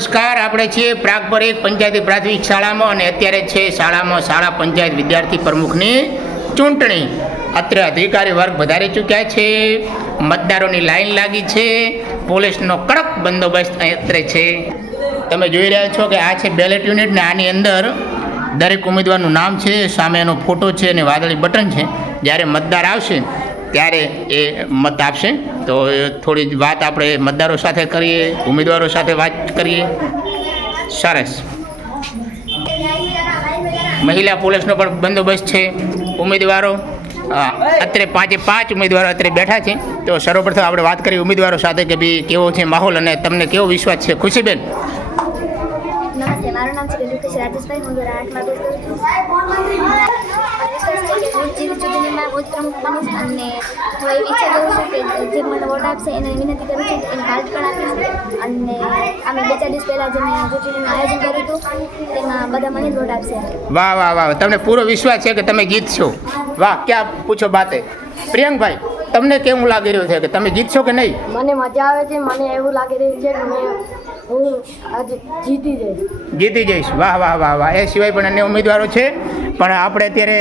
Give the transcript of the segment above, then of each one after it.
નમસ્કાર, આપણે છીએ પ્રાગપર એક પંચાયતી પ્રાથમિક શાળામાં અને અત્યારે છે શાળામાં શાળા પંચાયત વિદ્યાર્થી પ્રમુખની ચૂંટણી. અત્રે અધિકારી વર્ગ વધારી ચૂક્યા છે, મતદારોની લાઈન લાગી છે, પોલીસનો કડક બંદોબસ્ત અત્રે છે. તમે જોઈ રહ્યા છો કે આ છે બેલેટ યુનિટ ને આની અંદર દરેક ઉમેદવારનું નામ છે સામે એનો ફોટો છે અને વાદળી બટન છે. જ્યારે મતદાર આવશે ત્યારે એ મત આપશે. તો થોડી જ વાત આપણે મતદારો સાથે કરીએ, ઉમેદવારો સાથે વાત કરીએ. સરસ. મહિલા પોલીસનો પણ બંદોબસ્ત છે. ઉમેદવારો અત્યારે પાંચે પાંચ ઉમેદવારો અત્રે બેઠા છે. તો સર્વપ્રથમ આપણે વાત કરીએ ઉમેદવારો સાથે કે ભાઈ કેવો છે માહોલ અને તમને કેવો વિશ્વાસ છે? ખુશીબેન. મારું નામ છે રાજેશભાઈ, હું આઠમાં છું છે અને હું છું છું બે ચાર દિવસ પહેલાં જે મેં આયોજન કર્યું હતું તેમાં બધા મને વાહ વાહ વાહ. તમને પૂરો વિશ્વાસ છે કે તમે જીતશો વાહ, ક્યાં પૂછો બાતે? પ્રિયંકભાઈ, તમને કેવું લાગી રહ્યું છે? કે તમે જીતશો કે નહીં? મને મજા આવે છે, મને એવું લાગી રહ્યું છે કે મેં હું આજે જીતી જઈશ. જીતી જઈશ. વાહ વાહ વાહ વાહ. એ સિવાય પણ અન્ય ઉમેદવારો છે. પણ આપણે અત્યારે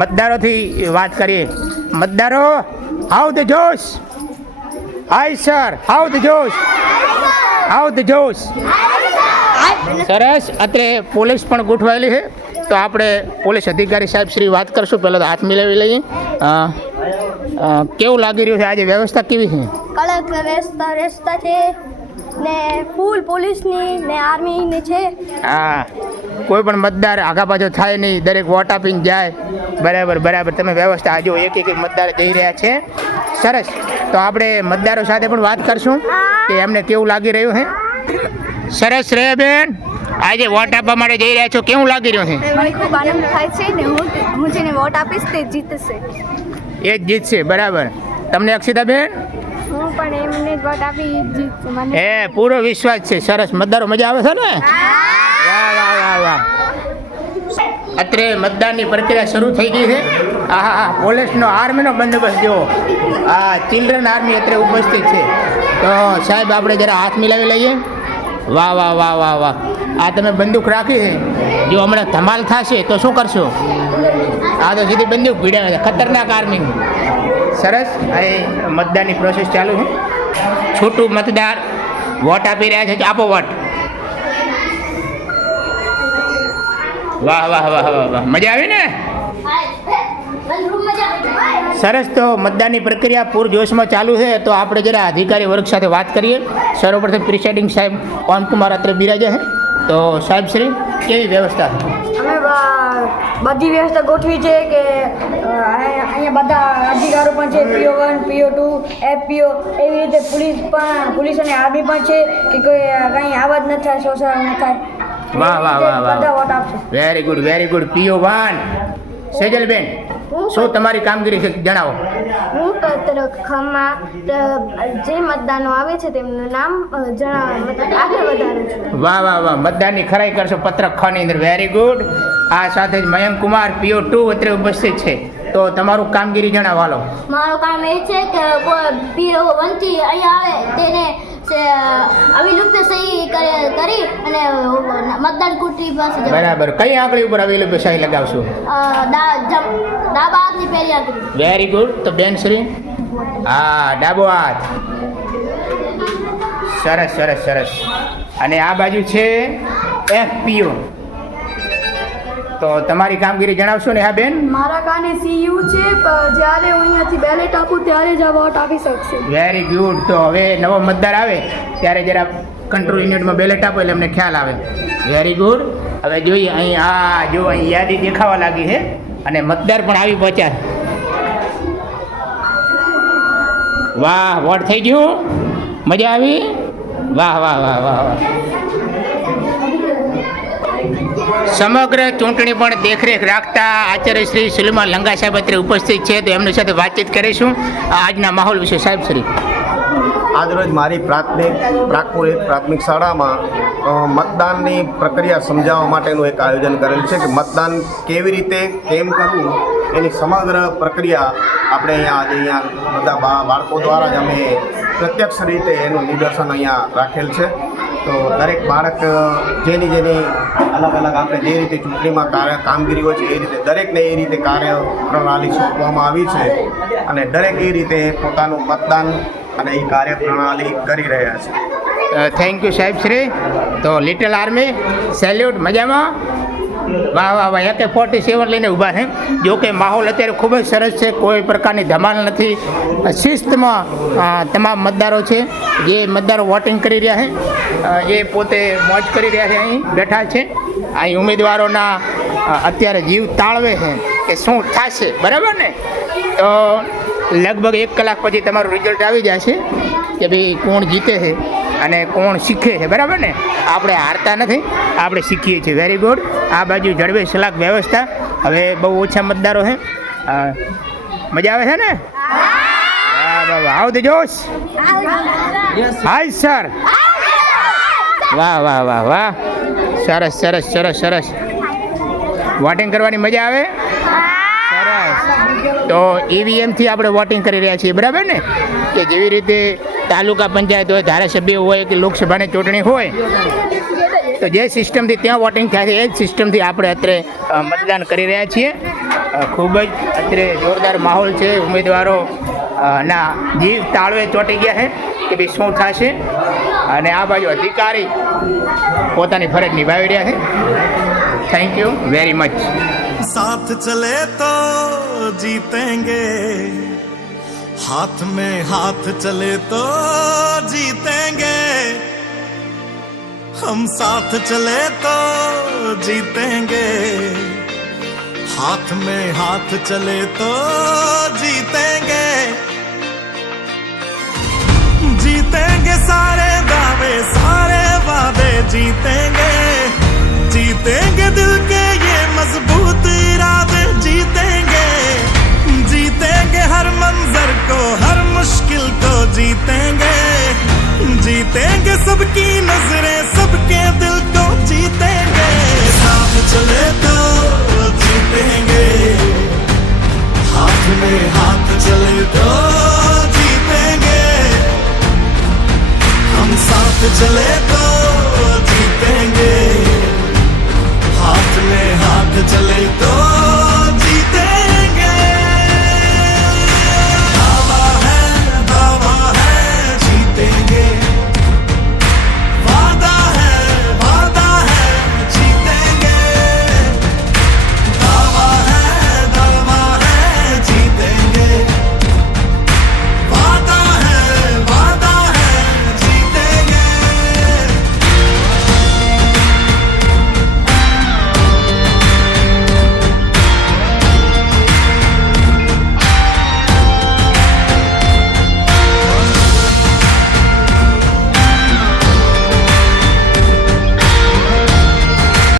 મતદારોથી વાત કરીએ. મતદારો how the josh. Hi sir. How the josh. How the josh. સરસ. અત્રે પોલીસ પણ ગોઠવાયેલી છે. તો આપણે પોલીસ અધિકારી સાહેબ શ્રી વાત કરશું. પહેલાં તો હાથ મિલાવી લઈએ. કેવું લાગી રહ્યું છે? આજે વ્યવસ્થા કેવી છે? કડક વ્યવસ્થા વ્યવસ્થા છે. ને ફૂલ પોલીસની ને આર્મીની છે. હા કોઈ પણ મતદાર આગા પાછો થાય નહીં દરેક વોટ આપીને જાય. બરાબર બરાબર તમે વ્યવસ્થા આજો એક એક મતદાર જઈ રહ્યા છે. સરસ. તો આપણે મતદારો સાથે પણ વાત કરશું કે એમને કેવું લાગી રહ્યું છે સરસ રે બેન. આજે વોટ આપવા માટે જઈ રહ્યા છો કેવું લાગી રહ્યું છે મને ખૂબ આનંદ થાય છે ને હું હું જેને વોટ આપીશ તે જીતશે. એ જ જીતશે બરાબર. તમને અક્ષિતાબેન હું પણ એમને જ વોટ આપી જીત મને એ પૂરો વિશ્વાસ છે સરસ. મતદારો મજા આવે છે ને? વાહ વાહ વાહ વાહ. અત્રે મતદાનની પ્રક્રિયા શરૂ થઈ ગઈ છે. આ હા પોલીસનો આર્મીનો બંદોબસ્ત જુઓ. આ ચિલ્ડ્રન આર્મી અત્રે ઉપસ્થિત છે. તો સાહેબ આપણે જરા હાથ મિલાવી લઈએ. વાહ વાહ વાહ વાહ વાહ. આ તમે બંદૂક રાખી છે. જો હમણાં ધમાલ થશે તો શું કરશો? આ તો સીધી બંદૂક ભીડાવે ખતરનાક આર્મી. સરસ. અહીં મતદાનની પ્રોસેસ ચાલુ છે. છોટું મતદાર વોટ આપી રહ્યા છે. આપો વોટ. વાહ વાહ વાહ વાહ વાહ. મજા આવી ને? સરસ. તો મતદાનની પ્રક્રિયા પૂરજોશમાં ચાલુ છે. તો આપણે જરા અધિકારી વર્ગ સાથે વાત કરીએ. સર્વપ્રથમ પ્રિસાઇડિંગ સાહેબ ઓમકુમાર અત્રે બિરાજે છે. તો સાહેબ શ્રી કેવી વ્યવસ્થા? અમે બધી વ્યવસ્થા ગોઠવી છે કે અહીંયા બધા અધિકારો પણ છે પીઓ વન પીઓ ટુ એફપીઓ એવી રીતે પોલીસ પણ પોલીસ અને આર્મી પણ છે કે કોઈ કંઈ આવાજ ન થાય શોષણ ન થાય. વાહ વાહ વાહ વાહ બધા વોટ આપશે. Very good very good PO one. Sejalben શું તમારી કામગીરી છે? જણાવો. હું પત્રકમાં જે મતદાનો આવે છે તેમનું નામ અ, જણાવવા મતલબ આગળ વધારું છું. વાહ વાહ વાહ મતદાનની ખરાઈ કરશો પત્ર ખ ની અંદર. વેરી ગુડ આ સાથે જ મયંક કુમાર પીઓ ટુ અત્રે ઉપસ્થિત છે. તો તમારું કામગીરી જણાવવાલો મારું કામ એ છે કે કોઈ પીઓ વનથી અહીંયા આવે તેને અવિલુપ્ત સહી કરી અને મતદાન કુટરી પાસે બરાબર. કઈ આંકડી ઉપર અવેલેબલ સહી લગાવશું? ડાબા હાથની પહેલી આંકડી વેરી ગુડ તો બેન શ્રી? હા ડાબો હાથ. સરસ સરસ સરસ. અને આ બાજુ છે એફપીઓ તો તમારી કામગીરી જણાવશો ને હા બેન? મારા કાને સીયુ છે જ્યારે હું અહીંયાથી બેલેટ આપું ત્યારે જ આ વોટ આપી શકશે. વેરી ગુડ તો હવે નવો મતદાર આવે ત્યારે જરા કંટ્રોલ યુનિટમાં બેલેટ આપો એટલે અમને ખ્યાલ આવે. વેરી ગુડ હવે જોઈએ અહીં આ જો અહીં યાદી દેખાવા લાગી છે અને મતદાર પણ આવી પહોંચ્યા. વાહ વોટ થઈ ગયું? મજા આવી? વાહ વાહ વાહ વાહ વાહ. સમગ્ર ચૂંટણી પણ દેખરેખ રાખતા આચાર્ય શ્રી સુલેમાન લંગા સાહેબ અત્રે ઉપસ્થિત છે. તો એમની સાથે વાતચીત કરીશું. આજના માહોલ વિશે સાહેબ શ્રી. આજરોજ મારી પ્રાથમિક પ્રાગપુર પ્રાથમિક શાળામાં મતદાનની પ્રક્રિયા સમજાવવા માટેનું એક આયોજન કરેલ છે કે મતદાન કેવી રીતે, કેમ કરવું, એની સમગ્ર પ્રક્રિયા આપણે અહીંયા આજે અહીંયા બધા બાળકો દ્વારા જ અમે પ્રત્યક્ષ રીતે એનું નિદર્શન અહીંયા રાખેલ છે. તો દરેક બાળક જેની જેની અલગ અલગ આપણે જે રીતે ચૂંટણીમાં કાર્ય કામગીરી હોય છે, એ રીતે દરેકને એ રીતે કાર્ય પ્રણાલી સોંપવામાં આવી છે અને દરેક એ રીતે પોતાનું મતદાન અને એ કાર્ય પ્રણાલી કરી રહ્યા છે. થેન્ક યુ સાહેબ શ્રી. તો લિટલ આર્મી સેલ્યુટ મજામાં? વાહ વાહ વાહ, એકે ફોર્ટી સેવન લઈને ઊભા છે. જો કે માહોલ અત્યારે ખૂબ જ સરસ છે, કોઈ પ્રકારની ધમાલ નથી. શિસ્તમાં તમામ મતદારો છે. જે મતદારો વોટિંગ કરી રહ્યા છે એ પોતે મોજ કરી રહ્યા છે અહીં બેઠા છે. અહીં ઉમેદવારોના અત્યારે જીવ તાળવે છે કે શું થશે, બરાબર ને? તો લગભગ એક કલાક પછી તમારું રિઝલ્ટ આવી જશે કે ભાઈ કોણ જીતે છે અને કોણ શીખે છે, બરાબર ને? આપણે હારતા નથી, આપણે શીખીએ છીએ. વેરી ગુડ આ બાજુ જળવે સલાક વ્યવસ્થા. હવે બહુ ઓછા મતદારો છે. મજા આવે છે ને? આવ દે જોશ. Hi, sir. વાહ વાહ વાહ વાહ. સરસ સરસ સરસ સરસ. વોટિંગ કરવાની મજા આવે? સરસ. તો ઈવીએમથી આપણે વોટિંગ કરી રહ્યા છીએ, બરાબર ને? કે જેવી રીતે તાલુકા પંચાયત હોય, ધારાસભ્ય હોય કે લોકસભાની ચૂંટણી હોય, તો જે સિસ્ટમથી ત્યાં વોટિંગ થાય છે, એ જ સિસ્ટમથી આપણે અત્યારે મતદાન કરી રહ્યા છીએ. ખૂબ જ અત્યારે જોરદાર માહોલ છે, ઉમેદવારો ના જીવ તાળવે ચોંટી ગયા છે કે ભાઈ શું થશે અને આ બાજુ અધિકારી પોતાની ફરજ નિભાવી રહ્યા છે થેન્ક યુ વેરી મચ साथ चले तो जीतेंगे हाथ में हाथ चले तो जीतेंगे हम साथ चले तो जीतेंगे हाथ में हाथ चले तो जीतेंगे सारे दावे सारे वादे जीतेंगे